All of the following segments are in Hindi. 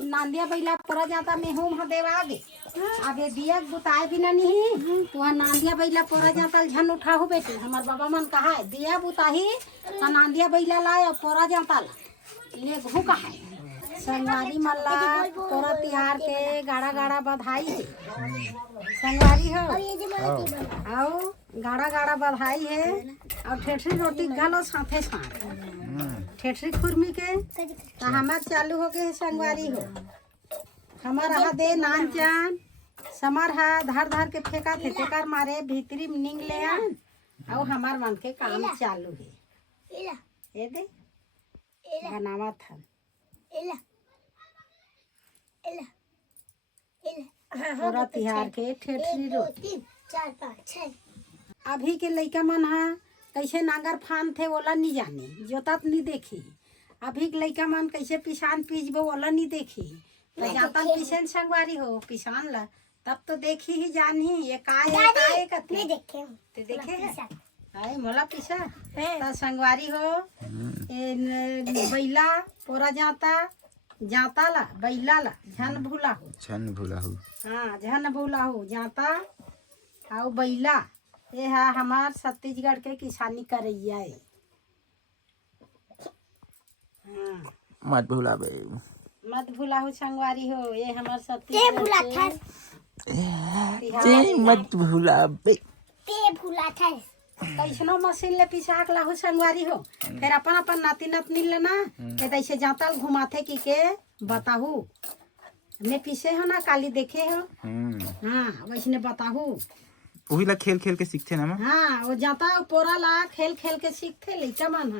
नांदिया बैला पोरा जाता में हूँ महादेव आगे अबे दिया बुताए भी नहीं तो वहाँ नांदिया बैला पोरा जाता झन उठा हो बेटी हमार बाबा मन कहा है दिया बुताही तो नांदिया बैला लाए और पोरा जाता ले घू कहा संगवारी मल्ला पोरा तिहार के गाड़ा गाड़ा बधाई है संगवारी हो आओ गाड़ा गाड़ा बधाई है और ठेठरी रोटी घालो साथे साथ ठेठरी खुरमी के तो हमार चालू हो गए संगवारी हो हमार हा दे नान जान समर हा धर धर के फेंका थे तेकर मारे भीतरी निंग ले आन और हमार मन के काम चालू है ये दे बनावा था पूरा तिहार के ठेठरी रोटी 4 5 6 अभी के लइका मन हा कैसे नांगर फान थे ओला नहीं जाने जोतात नहीं देखी अभी के लइका मन कैसे पिसान पीसबो ओला नहीं देखी तो जाता पिसन संगवारी हो पिसान ला तब तो देखी ही जानी ये काय कते देखे ते देखे है आए मोला पिसा तो संगवारी हो बैला पोरा जाता ला बैला ला झन भूला हो हाँ झन भूला हो जाता आओ बैला ये है हमार छत्तीसगढ़ के किसानी करैया है हाँ मत भूला हो संगवारी हो ये हमार छत्तीसगढ़ मत भूला कैसनो मशीन ले पिसाक ला हो संगवारी हो फिर अपन अपन नाती नतनी लेना ये तैसे जाता घुमाथे की के बताहू मैं पीछे हो ना काली देखे हो हाँ वैसने बताहू वही ला खेल खेल के सीखते ना हाँ वो जाता पोरा ला खेल खेल के सीखते लइका मन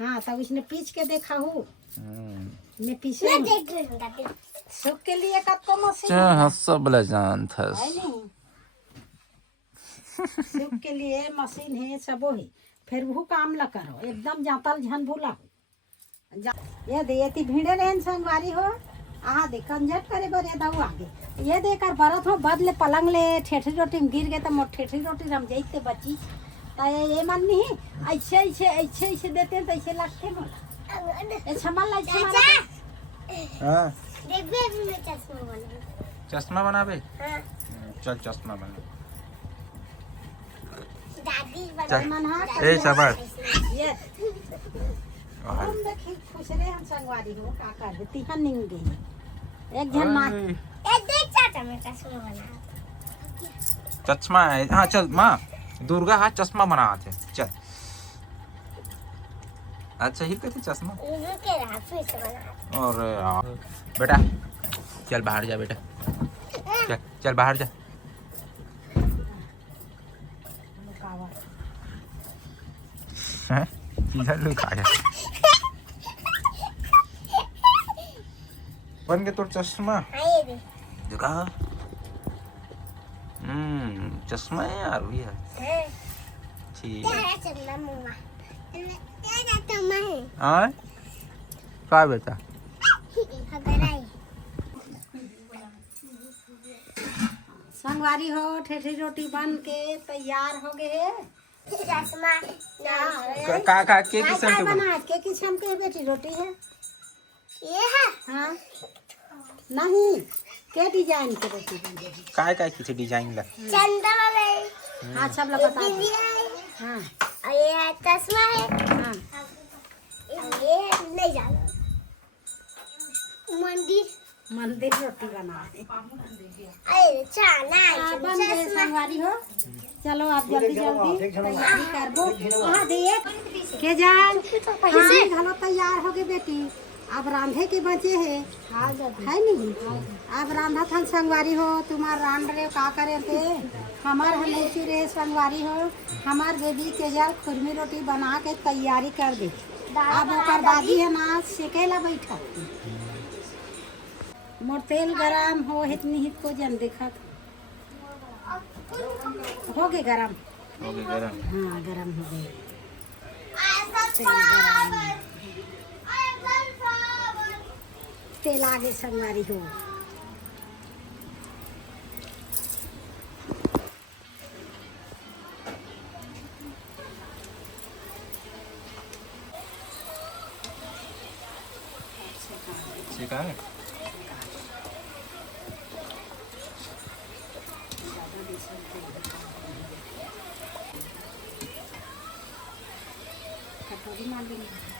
हाँ तब इसने पीछ के देखा हूँ मैं पीछे सुख के लिए कब मशीन सब ला जान था है नहीं सुख के लिए मशीन है सबो है फिर वो काम ला करो एकदम जाता झन भूला ये देती भीड़े रहन संगवारी हो आहा दे कंजट करे बरे दाऊ आगे ये देकर बरत हो बदले पलंग ले ठेठरी रोटी में गिर गए तो मोर ठेठरी रोटी रम जाते बची तो ये मन नहीं ऐसे देते तो ऐसे लगते मोला ये छमल ला हां देख बे मैं चश्मा बना चश्मा बनाबे हां चल चश्मा बना दादी चल मन हा ए शाबाश ये हम देखी खुश रे हम संगवारी हो का कर देती हन निंग गई एक जन मां ए देख चाचा मैं चश्मा बना चश्मा है हाँ चल माँ दुर्गा हाथ चश्मा बनाते चल अच्छा ही कहते चश्मा के रहा फिर से बना और बेटा चल बाहर जा बेटा चल बाहर जा हैं इधर लुक आ गया बन गया तो चश्मा ये दे दिखा चश्मा है यार भैया ठीक तेरा चश्मा मुआ तेरा चश्मा है हाँ क्या बेटा संगवारी हो ठेठी रोटी बन के तैयार हो गए चश्मा का के किस्म के बना के किस्म के बेटी रोटी है ये है हाँ नहीं के डिजाइन के रोटी बनेगी काय की डिजाइन ला चंदा वाले हाँ सब लोग बता दो हाँ और ये है चश्मा है हाँ ये ले जाओ मंदिर रोटी बना दे अरे चाना बन गए संगवारी हो चलो आप जल्दी तैयारी करबो वहाँ देख के जान पानी घलो तैयार हो गए बेटी अब रांधे के बचे है नहीं अब रांधा थन संगवारी हो तुम्हार रांध रहे का करे थे हमार हमेशी रे संगवारी हो हमार बेबी के जल खुरमी रोटी बना के तैयारी कर दे अब ओकर दादी है ना सेकेला बैठा मोर तेल गरम हो इतनी हित को जन देखा हो गए गरम हाँ गरम हो गए तेल आगे संगवारी हो ठीक है अभी मान लेंगे।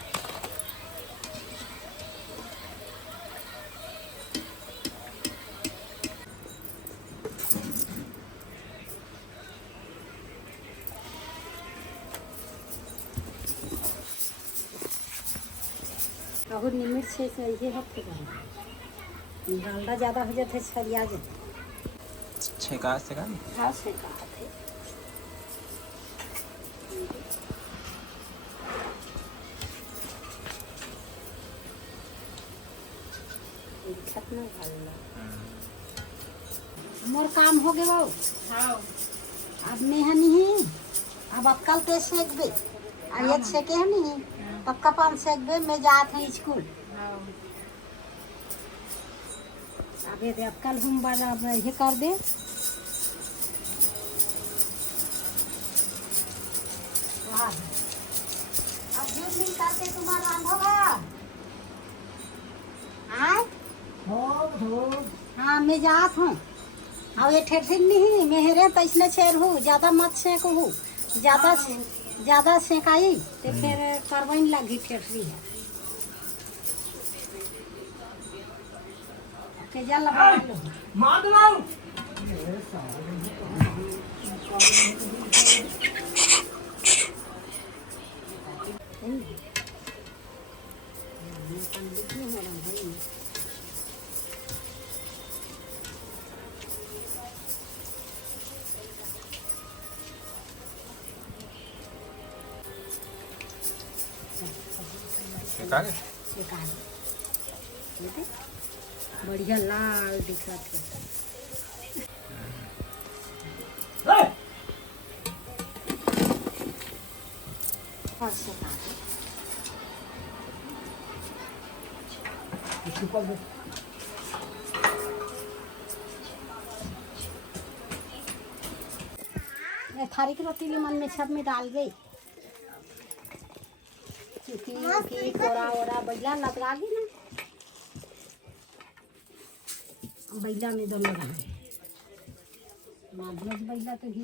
और निमित से ये हफ्ते डालडा ज़्यादा हो जाते छलिया जाते छेका हाँ से कहा थे मोर काम हो गए बाबू हाँ अब मैं है नहीं अब कल ते सेक बे आज सेके है नहीं तब का पान सेक बे मैं जात है स्कूल अब ये अब कल हम बार अब ये कर दे वाह अब जो दिन करके तुम्हारा रांधोगा हाँ हाँ मैं जात हूँ अब ये ठेर नहीं मेहरे तो इसने छेर हूँ ज़्यादा मत सेक हूँ ज़्यादा सेकाई तो फिर करवाइन लगी ठेठरी है के जा लगा लो मार दो छेका के बढ़िया लाल दिखा थे थारी की रोटी मन में सब में डाल गई की कोरा ओरा बैला लगा दी ना बैला में दोनों रहे माधवज बैला तो ही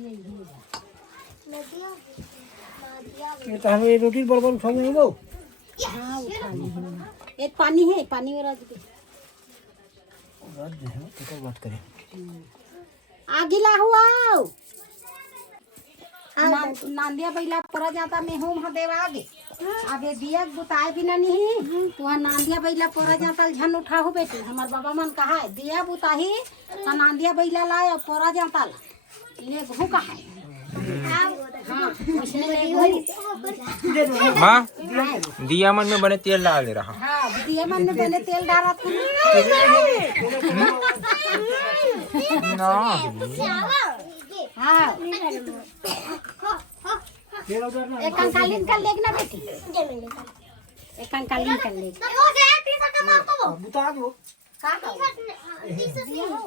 ये तो हमें रोटी बरबर उठा नहीं वो हाँ उठा ली एक पानी है पानी और आज रात है तो बात करें आगिला हुआ नांदिया बैला परा जाता मैं हूँ महादेव आगे आगे दिया बुताए बिना नहीं तो वहाँ नांदिया बैला परा जाता झन उठा हो बेटे हमार बाबा मन कहा है दिया बुताही तो नांदिया बैला लाए और परा जाता ला इन्हें घू कहा है हाँ उसने ले घू माँ दिया मन में बने तेल डाल दे रहा हाँ दिया मन में बने तेल डाला था ना हाँ एक कंकालीन कर लेना बेटी एक कंकालीन कर ले बुता दो का दिया हो